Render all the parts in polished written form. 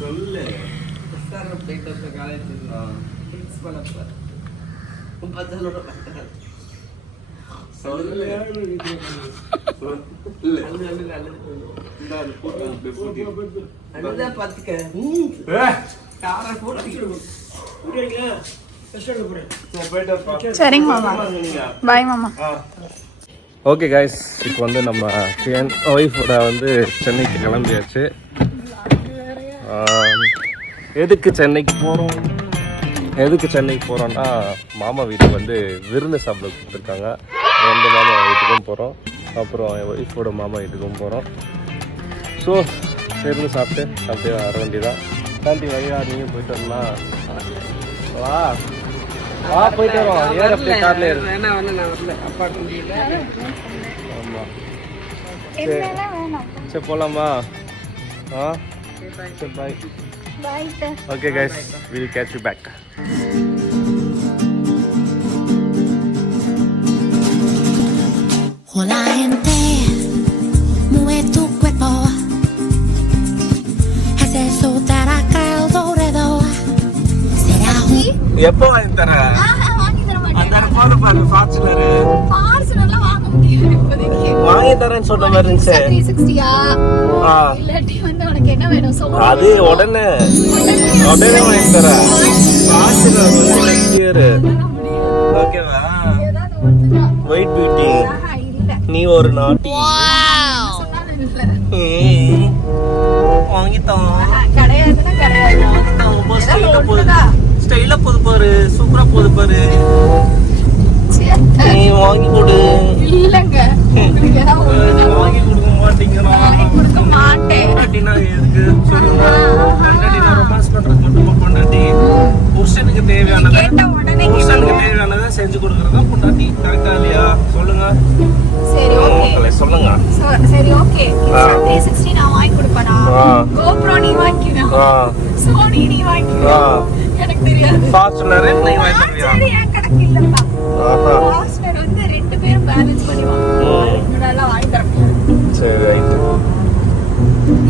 சொல்லு. எஸ்ஆர்எம் போயிட்டு வந்த காலேஜ் பிரின்சிபல் அப்ப சொல்லு. அதுதான் பாத்துக்க சரிங்க மாமா. பாய் மாமா. ஓகே கைஸ், இப்போ வந்து நம்ம என் ஒய்ஃபோட வந்து சென்னைக்கு கிளம்பியாச்சு. எதுக்கு சென்னைக்கு போகிறோம்னா மாமா வீட்டுக்கு வந்து விருந்து சாப்பிட கொடுத்துருக்காங்க. 2 மாமா வீட்டுக்கும் போகிறோம், அப்புறம் என் ஒய்ஃபோட மாமா வீட்டுக்கும் போகிறோம். ஸோ விருந்து சாப்பிட்டு அப்படியே வர வேண்டியதான். தாண்டி வழியா நீங்கள் போயிட்டு வரலாம். வா போயிட்டு வரோம். ஏர் அப்படியே கார்ல ஏறு. ஆமாம் சரி போகலாமா? சரி பாய். Okay guys, we'll catch you back. Hola gente, mueve tu cuerpo, haz eso para acá alrededor. Será எப்போ வாங்கி தர? அந்த போது பாரு ஃபார்ச்சுனர். பார்சல்லாம் வாங்க முடியாது இப்போதைக்கு. வாங்கி தரேன்னு சொன்ன மாதிரி இருந்துச்சு. 360யா? இல்லாட்டி வந்து உனக்கு என்ன வேணும் சொல்லு. அது உடனே வாங்கி தர. ஃபார்ச்சுனர் வந்து கிளியர். ஓகேவா? White beauty. நீ ஒரு நாட்டி. வாங்கி தா. கிடையாதுன்னா கிடையாது. ஸ்டைலா போது பாரு, சூப்பரா போது பாரு. நீ வாங்கி கொடு. இல்லங்க வாங்கி கொடுக்க மாட்டீங்களா? கொடுக்க மாட்டேன். பொண்டாட்டினா எதுக்கு சொல்லுங்க? பொண்டாட்டினா ரொமான்ஸ் பண்றது மட்டுமா பொண்டாட்டி? புருஷனுக்கு தேவையானதை செஞ்சு கொடுக்கறதா பொண்டாட்டி. கரெக்டா இல்லையா? சொல்லுங்க. சரி ஓகே சொல்லுங்க. சரி ஓகே. 360 நான் வாங்கி கொடுப்பேனா? GoPro நீ வாங்கிக்கணும். Sony நீ வாங்கிக்கணும். எனக்கு தெரியாது. ஃபார்ச்சுனர் நீ வாங்கி தரியா? சரி என் கணக்கு இல்லப்பா. ஃபார்ச்சுனர் வந்து 2 பேரும் பேலன்ஸ் பண்ணுவாங்க. நல்லா வாங்கி தரேன். சரி ரைட்.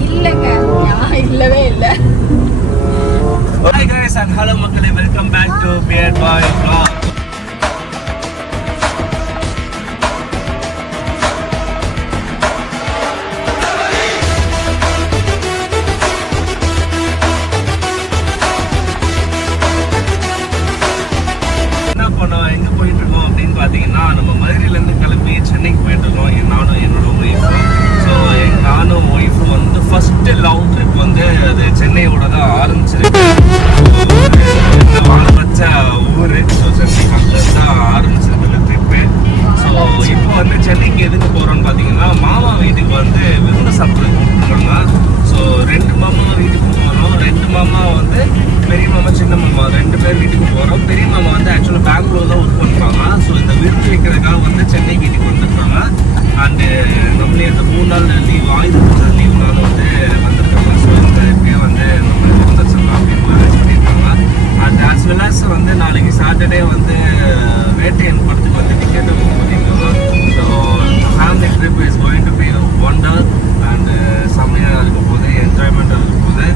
இல்லங்க இல்லவே இல்ல. Hi guys and hello மக்களே, welcome back to Beard Boy Vlog. எங்க போயிட்டு இருக்கோம் அப்படின்னு பாத்தீங்கன்னா, நம்ம மதுரையில இருந்து கிளம்பி சென்னைக்கு போயிட்டு இருக்கோம். நானும் என்னோட ஒய்ஃபும். ஸோ நானும் ஒய்ஃபும் வந்து ஃபர்ஸ்ட் லவ் ட்ரிப் வந்து அது சென்னையோட தான் ஆரம்பிச்சிருக்கு. வாழ வச்ச ஊரு. ஸோ சென்னைக்கு அங்கிருந்து தான் ஆரம்பிச்சிருக்கு ட்ரிப்பு. ஸோ இப்போ வந்து சென்னைக்கு எதுக்கு போறோம்னு பாத்தீங்கன்னா, மாமா வீட்டுக்கு வந்து விருந்து சாப்பிட கூப்பிட்டுருக்காங்க. ஸோ 2 மாமா வீட்டுக்கு போறோம். 2 மாமா வந்து பெரிய மாமா சின்ன மாமா 2 பேர் வீட்டுக்கு போகிறோம். பெரிய மாமா வந்து ஆக்சுவலாக பெங்களூர் தான் ஒர்க் பண்ணுறாங்க. ஸோ இந்த விருந்து வைக்கிறதுக்காக வந்து சென்னை வீட்டுக்கு வந்துருக்காங்க. அண்டு நம்மளே இந்த 3 நாள் லீவ் ஆயுத பூஜை லீவ்னால வந்து வந்திருக்காங்க. ஸோ இந்த இப்பயே வந்து நம்ம வந்துச்சிடலாம் அப்படின்னு அரேஞ்ச் பண்ணியிருக்காங்க. அண்ட் ஆஸ் வெல் ஆஸ் வந்து நாளைக்கு சாட்டர்டே வந்து வேட்டையன் படத்துக்கு வந்து டிக்கெட் புக் பண்ணியிருக்காங்க. So family trip is going to be wonder and செம்மையாக இருக்க போகுது, என்ஜாய்மெண்ட்டாக இருக்க போகுது.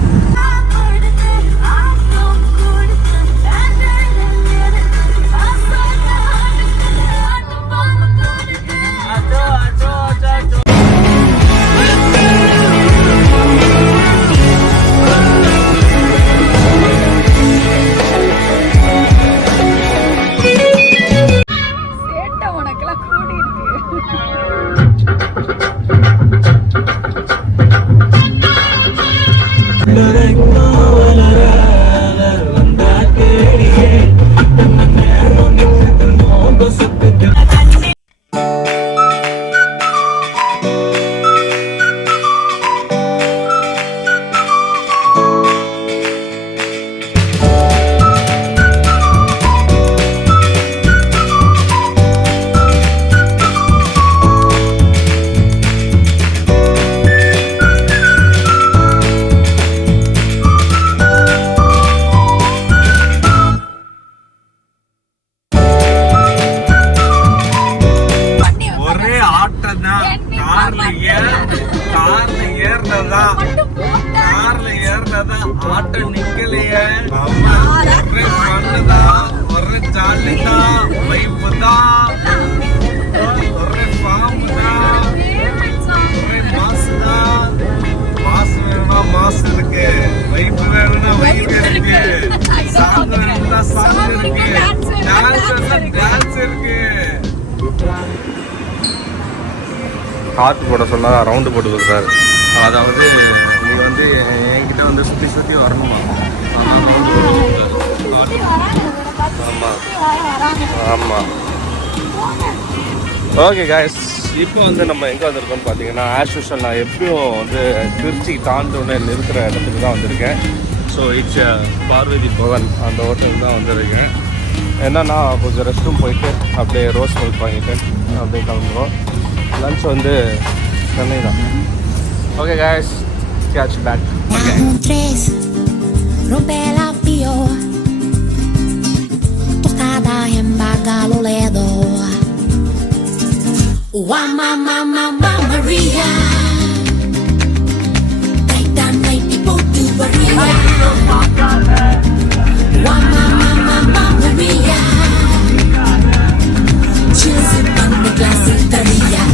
அவ்வளவுதான் ஆட்டம் நிக்கலையே ஒரே பண்ணுதான் ஒரே ஜாலிதான் வைப்பு தான் ஒரே பாம்பு தான் ஒரே மாசு தான் மாசு வேணும்னா மாசு இருக்கு வைப்பு வேணும்னா வைப்பு இருக்கு சாங் வேணும்னா சாங் இருக்கு டான்ஸ் வேணும்னா டான்ஸ் இருக்கு ஹார்ட் போட சொன்னா ரவுண்டு போட்டு கொடுக்குறாரு அதாவது நீ வந்து என்கிட்ட வந்து சுற்றி சுற்றி வரணுமா ஆமாம் ஆமாம் ஓகே காய்ஸ் இப்போ வந்து நம்ம எங்கே வந்திருக்கோம்னு பார்த்தீங்கன்னா ஆஸ் யூஷுவல் நான் எப்பயும் வந்து திருச்சி தாண்டோன்னு இருக்கிற இடத்துக்கு தான் வந்திருக்கேன் ஸோ இட்ஸ் பார்வதி பவன் அந்த ஹோட்டல் தான் வந்திருக்கேன் என்னன்னா கொஞ்சம் ரெஸ்ட் ரூம் போயிட்டு அப்படியே ரோஸ் மில்க் வாங்கிட்டு அப்படியே கிளம்புறோம் லன்ச் வந்து சென்னை தான் okay guys catch you back okay. Tres, rompe la pio, tostada en Bagaloledo. Mamma Maria, Titan night people do Maria. Mamma Maria, chills in the glass of Maria.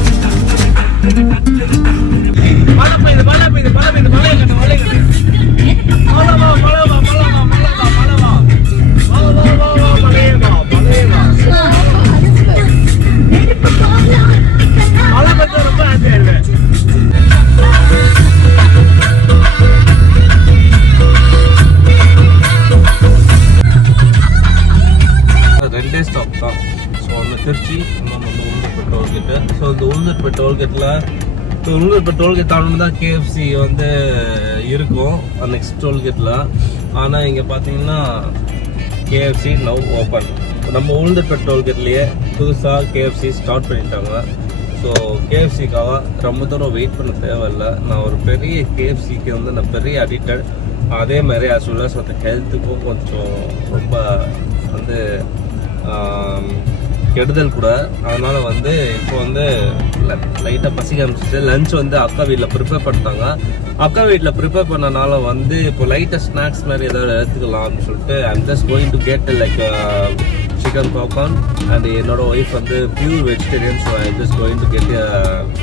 ரெண்டே stop தான் so ஒன்று திருச்சி இன்னொன்று வந்து Ulundurpet tollgate so இந்த Ulundurpet டோல்கேட்டில் Ulundurpet tollgate தாண்டணும் தான் KFC வந்து இருக்கும் next டோல்கேட்டில் ஆனால் இங்கே பார்த்தீங்கன்னா கேஎஃப்சி நவ் ஓப்பன் நம்ம உளுந்தூர்பேட்டை டோல்கேட்லேயே புதுசாக கேஎஃப்சி ஸ்டார்ட் பண்ணிட்டாங்க ஸோ கேஎஃப்சிக்காக ரொம்ப தூரம் வெயிட் பண்ண தேவையில்லை நான் ஒரு பெரிய கேஎஃப்சிக்கு வந்து நான் பெரிய அடிக்டட் அதே மாதிரி as well as அந்த ஹெல்த்துக்கும் கொஞ்சம் ரொம்ப வந்து கெடுதல் கூட அதனால் வந்து இப்போ வந்து லைட்டாக பசிக்க ஆரம்பிச்சிச்சு லஞ்ச் வந்து அக்கா வீட்டில் ப்ரிப்பேர் பண்ணிட்டாங்க அக்கா வீட்டில் ப்ரிப்பேர் பண்ணனால வந்து இப்போ லைட்டாக ஸ்நாக்ஸ் மாதிரி ஏதாவது எடுத்துக்கலாம்னு சொல்லிட்டு I'm just going to get like chicken popcorn and என்னோட ஒய்ஃப் வந்து pure vegetarian so I'm just going to get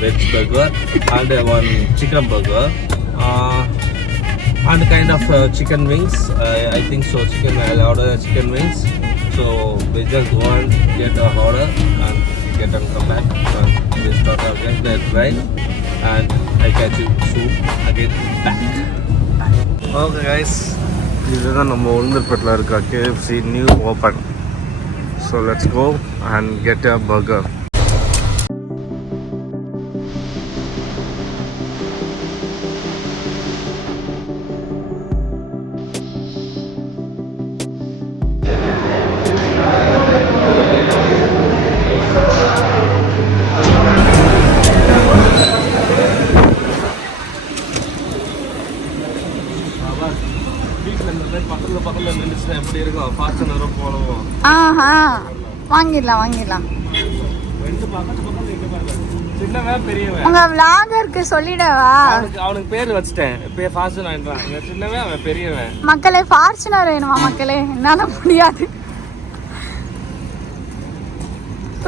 veg burger and one chicken burger and kind of chicken wings I think so I'll order chicken wings so we just go and get our order and get and come back and we start again the drive and I catch you soon again back okay guys இதுதான் நம்ம உளுந்தூர்பேட்டில் இருக்க KFC new open so let's go and get a burger எப்படி இருக்கும் fast நேரம் போனோம் வாங்கிடலாம் ரெண்டு பக்கத்து பக்கத்துல இங்க பாருங்க சின்னவன் பெரியவன் உங்க vloggerக்கு சொல்லிடவா அவனுக்கு பேர் வச்சிட்டேன் இப்போ ஃபாஸ்ட் வாங்கிட்டான் இங்க சின்னவன் அவன் பெரியவன் மக்களே ஃபார்ச்சுனர் வேணுமா மக்களே என்னால முடியாது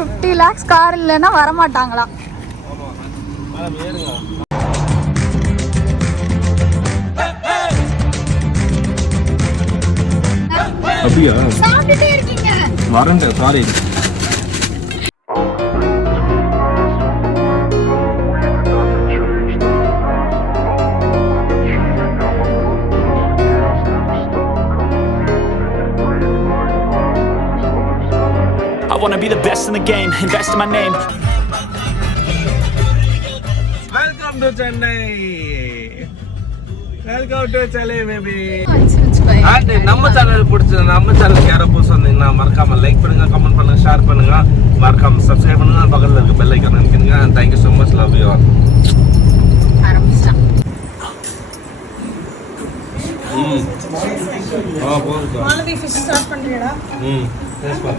50 lakhs கார் இல்லைன்னா வரமாட்டாங்களா ஆமா மேடம் ஏறுங்க அப்படியா சாப்பிட்டுட்டே இருக்கீங்க வரேன் sorry I wanna be the best in the game, invest in my name. Welcome to Chennai. Welcome to Chennai baby. And நம்ம சேனல் பிடிச்சது நம்ம சேனலுக்கு யாரோ புதுசு வந்தீங்கன்னா மறக்காம லைக் பண்ணுங்க கமெண்ட் பண்ணுங்க ஷேர் பண்ணுங்க மறக்காம சப்ஸ்கிரைப் பண்ணுங்க பக்கத்துல இருக்க பெல் ஐகான் அமுக்கிடுங்க and thank you so much love you all. போங்க மாலதி ஃபிஷ் ஸ்டார்ட் பண்றீடா எஸ் பா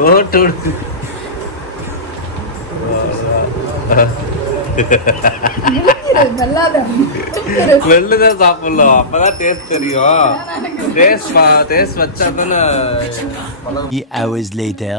ஓட்டு வெள்ளுதான் சாப்பிடலாம், அப்பதான் டேஸ்ட் தெரியும். டேஸ்ட் வச்சா தானே. 3 hours later.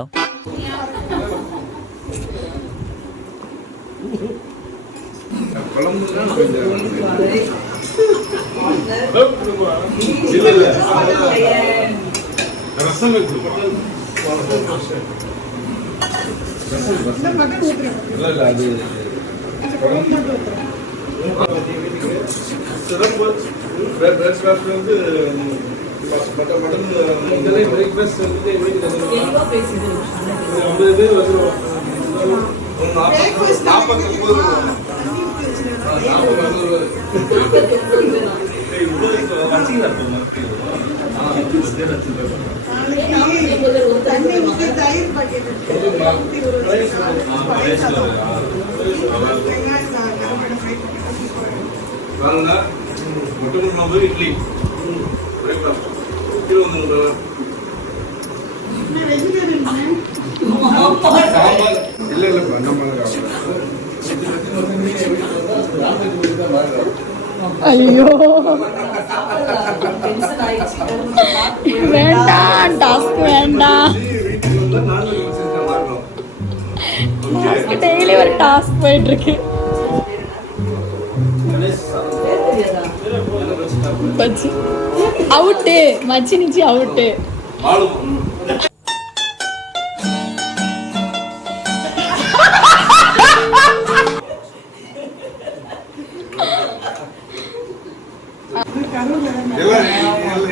இட்லி ஐயோ வேண்டாம், டாஸ்க் வேண்டாம். டெய்லி ஒரு டாஸ்க் போயிட்டு இருக்கு. அவுட்டு மச்சினிச்சு அவுட்டு.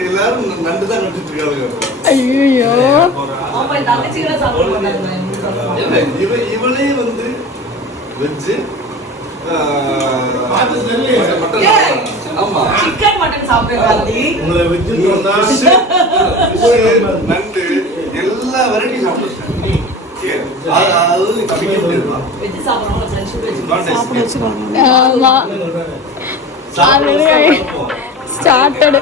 எல்லாரும் நண்டு தான் வச்சுட்டு இருக்காங்க. ஐயோ இவனே வந்து வெஜ்ஜு உங்களை வெஜ்ஜு நண்டு எல்லா வெரைட்டியும் சாப்பிடுறேன். ஸ்டார்டட்.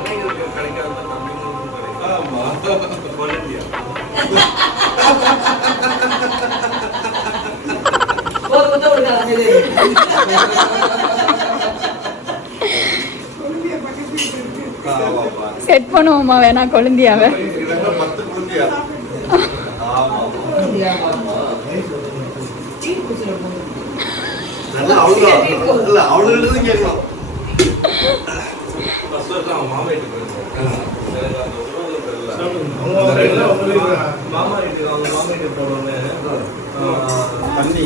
செட் பண்ணுவோமா வேணா கொழுந்தியாவ? அவளுக்கு கேட்கலாம். மாமா வீட்டுக்கு போனோன்னு பண்ணி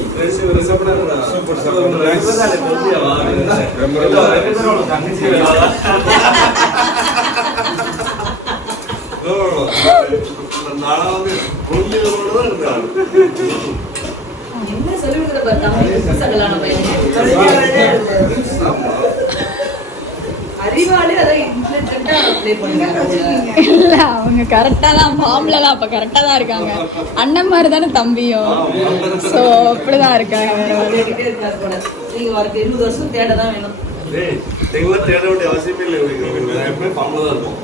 இல்ல அவங்க கரெக்டா தான் ஃபார்ம்லலாம் அப்ப கரெக்டா தான் இருக்காங்க. அண்ணன் மாதிரி தானே தம்பியும். சோ அப்படிதான் இருக்காங்க. நீங்க வரக்கு 20 வருஷம் தேட தான் வேணும். தேட வேண்டிய அவசியமே இல்லை. எப்பவுமே ஃபார்ம்ல தான் இருக்கும்.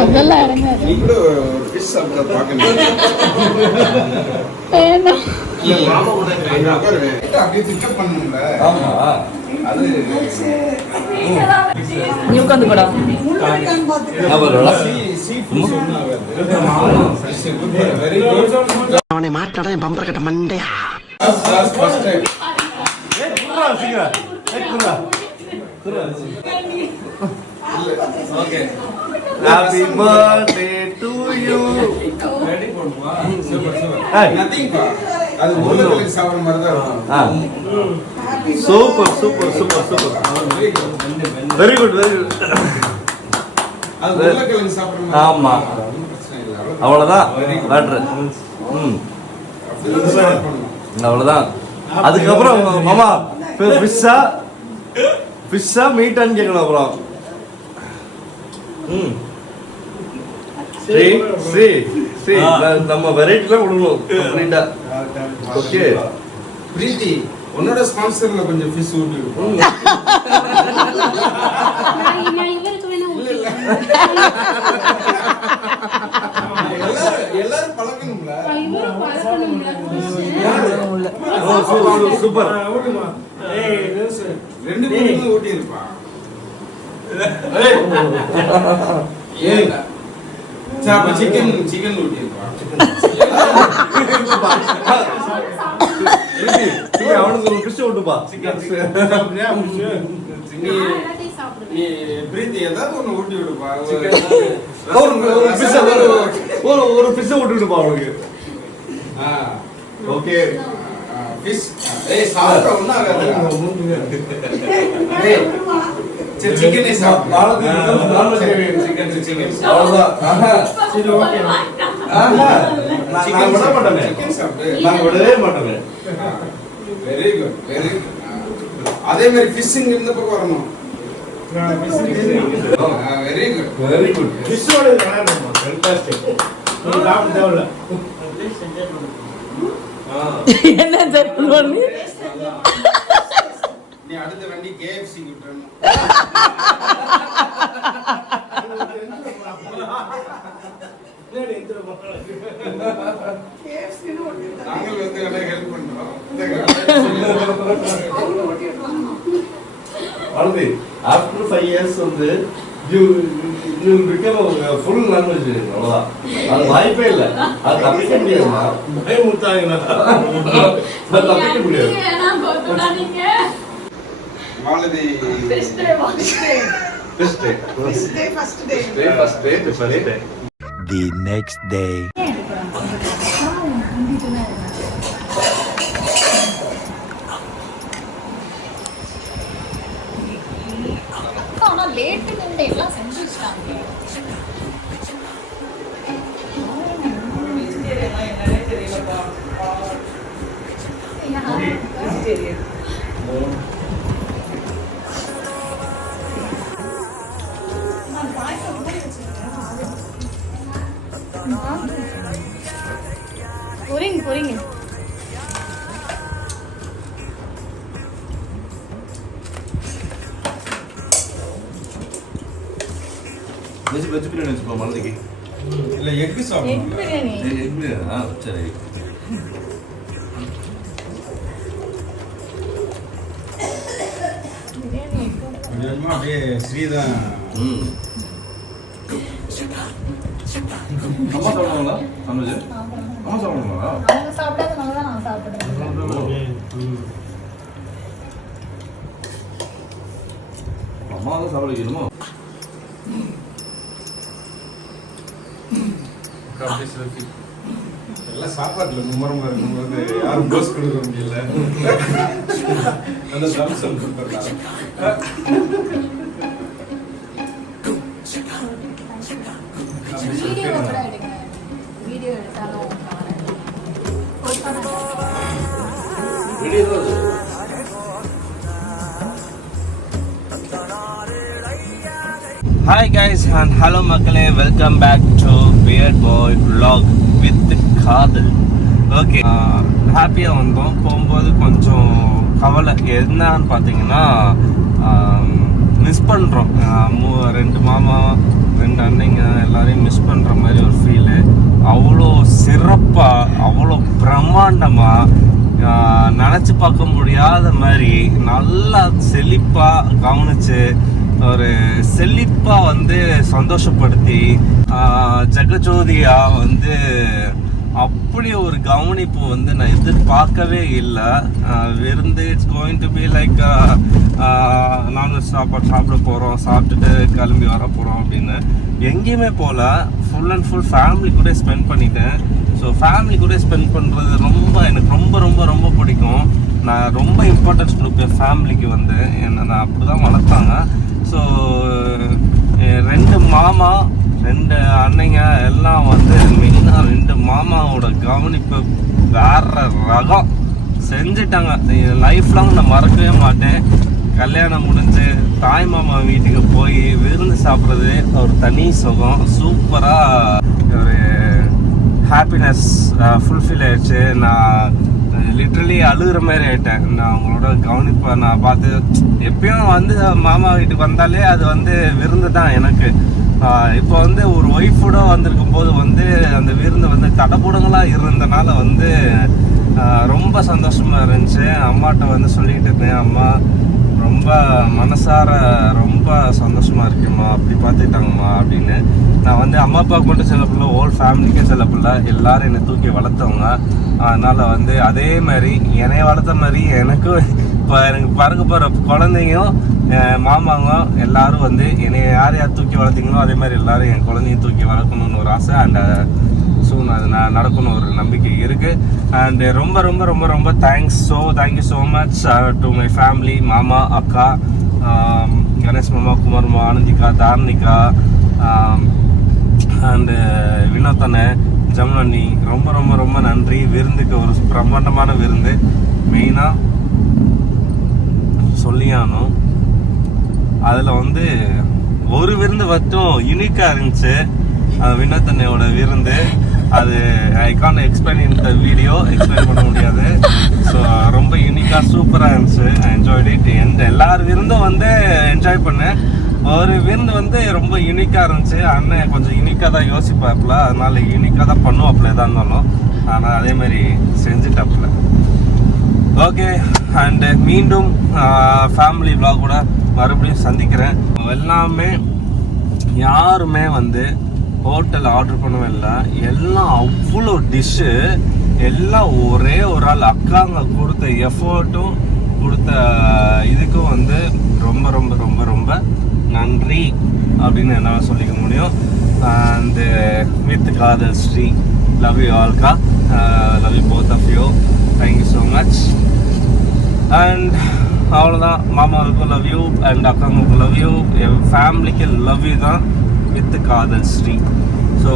அதெல்லாம் இறங்காது. நீ கூட ஒரு ஃபிஷ் சாப்பிட பார்க்கணும். மாமா கூட அப்படியே பிக்கப் பண்ணணும்ல. ஆமா அது நீ உட்காந்து போடா. அவனை மாட்டாடா என் பம்பர கட்ட மண்டையா. First time okay. Happy birthday to you. Nothing பா. அது உருளைக்கிழங்கு சாப்பிடுற மாதிரி தான் இருக்கும். Super super super super. Very good very good. அது உருளைக்கிழங்கு சாப்பிடுற மாதிரி. ஆமா அவ்வளவுதான் வாட்டர். அவ்வளவுதான். அதுக்கப்புறம் மாமா ஃபிஷ்ஷா மீட்டான்னு கேட்கணும். அப்புறம் ஸ்ரீ ஸ்ரீ ஸ்ரீ நம்ம வெரைட்டிலாம் கொடுக்கணும் கம்ப்ளீட்டா. ஓகே பிரீத்தி உன்னோட ஸ்பான்சர்ல கொஞ்சம் ஃபிஷ் ஊட்டி விடு. நான் இவருக்கு வேணா சூப்பர் ரெண்டு பேரும் ஊட்டி இருப்பா சிக்கன் ஊட்டி இருப்பா அவனுக்கு ஒரு ஃபிஷ் விட்டுப்பா நீ பிரீத்தி ஏதாவது ஒண்ணு ஊட்டி விடுப்பா ஒரு ஃபிஷ் விட்டுடுப்பா அவனுக்கு ஓகே ஃபிஷ் சாப்பிட ஒண்ணா சரி சிக்கனே சாப்பிடு சிக்கன் சரி ஓகே நான் விட மாட்டேன் சிக்கன் சாப்பிடு நான் விடவே மாட்டேன் வெரி குட் அதே மாதிரி ஃபிஷ்ஷிங் இந்த பக்கம் வரணும் வெரி குட் வெரி குட் ஃபிஷ்ஷோட ஃபேண்டாஸ்டிக் சாப்பிட தேவையில்ல என்ன சார் பண்ணி நீ அடுத்த வண்டி KFC விட்டுறணும் நாங்கள் வந்து எல்லாம் ஹெல்ப் பண்றோம் Already, after 5 years வந்து you become a full non-vegetarian அவ்வளவுதான் அது வாய்ப்பே இல்லை அது தப்பிக்க முடியாதுமா பயமுத்தாங்கன்னா அது தப்பிக்க முடியாது Malathi first day The next day. ஆனா லேட்டு நின்று எல்லாம் செஞ்சு வச்சிட்டாங்க. பொறிங்க வெஜ் பிரியாணி வச்சுப்பா மலதிக்கு இல்ல எக் எக் சாப்பிடணும் பிரியாணி. எக் பிரியாணி சரி கொஞ்சமா அப்படியே ஸ்ரீதான் அம்மா சாப்பிடுவாங்களா நான்வெஜ் அம்மா சாப்பிடுவாங்களா அவங்க சாப்பிடாதனால தான் நான் சாப்பிடுறேன். அம்மா தான் சாப்பிட வைக்கணுமோ எல்லாம் சாப்பாட்டுல மும்மரமா இருக்கும்போது யாரும் டோஸ் கொடுக்க முடியல அந்த தம்சம் கொடுத்துடலாம் வீடியோ கூட எடுங்க. வீடியோ எடுத்தாலும் வெளியே தான் அது. Hi guys and hello மக்களே, welcome back to Beard Boy Vlog with காதல். ஓகே, ஹாப்பியாக வந்தோம். போகும்போது கொஞ்சம் கவலை என்னன்னு பார்த்தீங்கன்னா மிஸ் பண்ணுறோம். 2 மாமா 2 அண்ணைங்க எல்லாரையும் மிஸ் பண்ணுற மாதிரி ஒரு ஃபீலு. அவ்வளோ சிறப்பாக அவ்வளோ பிரம்மாண்டமாக நினச்சி பார்க்க முடியாத மாதிரி நல்லா செழிப்பாக கவனிச்சு ஒரு செழிப்பாக வந்து சந்தோஷப்படுத்தி ஜெகஜோதியா வந்து அப்படி ஒரு கவனிப்பு வந்து நான் எதிர்பார்க்கவே இல்லை. விருந்து it's going to be like non veg சாப்பாடு சாப்பிட போகிறோம், சாப்பிட்டுட்டு கிளம்பி வர போகிறோம் அப்படின்னு எங்கேயுமே போகல. ஃபுல் அண்ட் ஃபுல் ஃபேமிலி கூட ஸ்பெண்ட் பண்ணிட்டேன். ஸோ ஃபேமிலி கூட ஸ்பெண்ட் பண்ணுறது எனக்கு ரொம்ப ரொம்ப ரொம்ப பிடிக்கும். நான் ரொம்ப இம்பார்ட்டன்ஸ் கொடுப்பேன் ஃபேமிலிக்கு வந்து. என்னை நான் அப்படி தான் வளர்த்தாங்க. ஸோ 2 மாமா 2 அண்ணைங்க எல்லாம் வந்து மெயினாக 2 மாமாவோட கவனிப்பு வேற ரகம் செஞ்சிட்டாங்க. லைஃப் லாங் நான் மறக்கவே மாட்டேன். கல்யாணம் முடிஞ்சு தாய் மாமா வீட்டுக்கு போய் விருந்து சாப்பிட்றது ஒரு தனி சுகம். சூப்பராக ஒரு ஹாப்பினஸ் ஃபுல்ஃபில் ஆயிடுச்சு. நான் லிட்ரலி அழுகிற மாதிரி ஆயிட்டேன். நான் அவங்களோட கவனிப்பை நான் பார்த்து எப்பயும் வந்து மாமா வீட்டுக்கு வந்தாலே அது வந்து விருந்து தான் எனக்கு. இப்போ வந்து ஒரு ஒய்ஃபோட வந்திருக்கும் போது வந்து அந்த விருந்து வந்து தடபுடங்களாக இருந்தனால வந்து ரொம்ப சந்தோஷமா இருந்துச்சு. அம்மாட்ட வந்து சொல்லிக்கிட்டு இருந்தேன், அம்மா ரொம்ப மனசார ரொம்ப சந்தோஷமா இருக்குமா, அப்படி பார்த்துட்டாங்கம்மா அப்படின்னு. நான் வந்து அம்மா அப்பாவுக்கு மட்டும் சில பிள்ளை, ஹோல் ஃபேமிலிக்கே சில பிள்ளை, எல்லாரும் என்னை தூக்கி வளர்த்தவங்க. அதனால வந்து அதே மாதிரி என்னைய வளர்த்த மாதிரி எனக்கும் இப்போ எனக்கு பிறக்க போகிற குழந்தையும் மாமாங்க எல்லாரும் வந்து என்னை யார் யார் தூக்கி வளர்த்தீங்களோ அதே மாதிரி எல்லாரும் என் குழந்தையும் தூக்கி வளர்க்கணும்னு ஒரு ஆசை. அண்ட் சூன் அது நடக்கணும் ஒரு நம்பிக்கை இருக்குது. அண்டு ரொம்ப ரொம்ப ரொம்ப ரொம்ப thank you so much to my family, மாமா, அக்கா, கணேஷ் மாமா, குமார் மாமா, ஆனந்திகா, தார்னிகா அண்டு வினோத்தனை, ஜமுனி. ரொம்ப ரொம்ப ரொம்ப நன்றி. விருந்துக்கு ஒரு பிரம்மாண்டமான விருந்து. மெயினாக சொல்லியானோம், அதில் வந்து ஒரு விருந்து மட்டும் யூனிக்காக இருந்துச்சு. வினோத்தனையோட விருந்து. அது I can't explain in the video, explain பண்ண முடியாது. ஸோ ரொம்ப யூனிக்காக சூப்பராக இருந்துச்சு. I enjoyed it. எல்லார் விருந்தும் வந்து என்ஜாய் பண்ணேன். ஒரு விருந்து வந்து ரொம்ப யூனிக்காக இருந்துச்சு. அண்ணன் கொஞ்சம் யூனிக்காக தான் யோசிப்பாப்புல, அதனால யூனிக்காக தான் பண்ணுவாப்புல எதாக இருந்தாலும். ஆனால் அதே மாதிரி செஞ்சுட்டாப்புல. ஓகே, அண்டு மீண்டும் ஃபேமிலி vlog கூட மறுபடியும் சந்திக்கிறேன். எல்லாமே யாருமே வந்து ஹோட்டல் ஆர்டர் பண்ணவே இல்லை. எல்லாம் அவ்வளோ டிஷ்ஷு, எல்லாம் ஒரே ஒரு ஆள் அக்காங்க கொடுத்த எஃபர்ட்டும் கொடுத்த இதுக்கும் வந்து ரொம்ப ரொம்ப ரொம்ப ரொம்ப நன்றி அப்படின்னு என்னால் சொல்லிக்க முடியும். And with Kadhal Sri, love you Alka, love you both of you, thank you so much. And அவ்வளோதான். மாமாவுக்கும் லவ் யூ அண்ட் அக்காவுக்கும் லவ் யூ, என் ஃபேமிலிக்கு லவ் யூ தான் with Kadhal Sri. So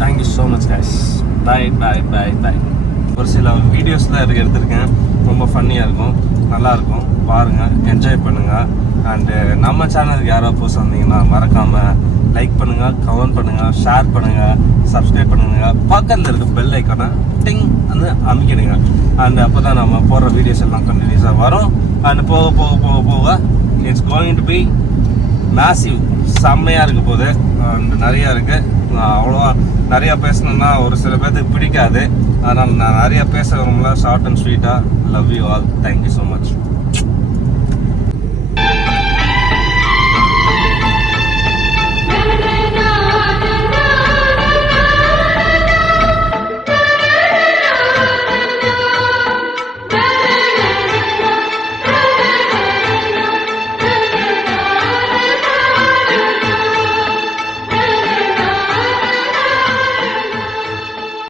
thank you so much guys. Bye bye bye bye. ஒரு சில வீடியோஸ் தான் எடுத்திருக்கேன், ரொம்ப ஃபன்னியாக இருக்கும், நல்லாயிருக்கும், பாருங்கள், என்ஜாய் பண்ணுங்கள். அண்டு நம்ம சேனலுக்கு யாரோ புதுசாக வந்தீங்கன்னா மறக்காமல் லைக் பண்ணுங்கள், கமெண்ட் பண்ணுங்கள், ஷேர் பண்ணுங்கள், சப்ஸ்கிரைப் பண்ணுங்கள். பக்கத்தில் இருக்க பெல் ஐக்கானை டிங் வந்து அமைக்கிடுங்க. அண்ட் அப்போ தான் நம்ம போடுற வீடியோஸ் எல்லாம் கண்டினியூஸாக வரும். அண்ட் போக போக போக போக it's going to be massive, செம்மையாக இருக்க போகுது. அண்ட் நிறையா இருக்குது. அவ்வளோவா நிறையா பேசணுன்னா ஒரு சில பேர்த்துக்கு பிடிக்காது. அதனால் நான் நிறையா பேச விரும்பல. ஷார்ட் அண்ட் ஸ்வீட்டாக. Love you all. Thank you so much.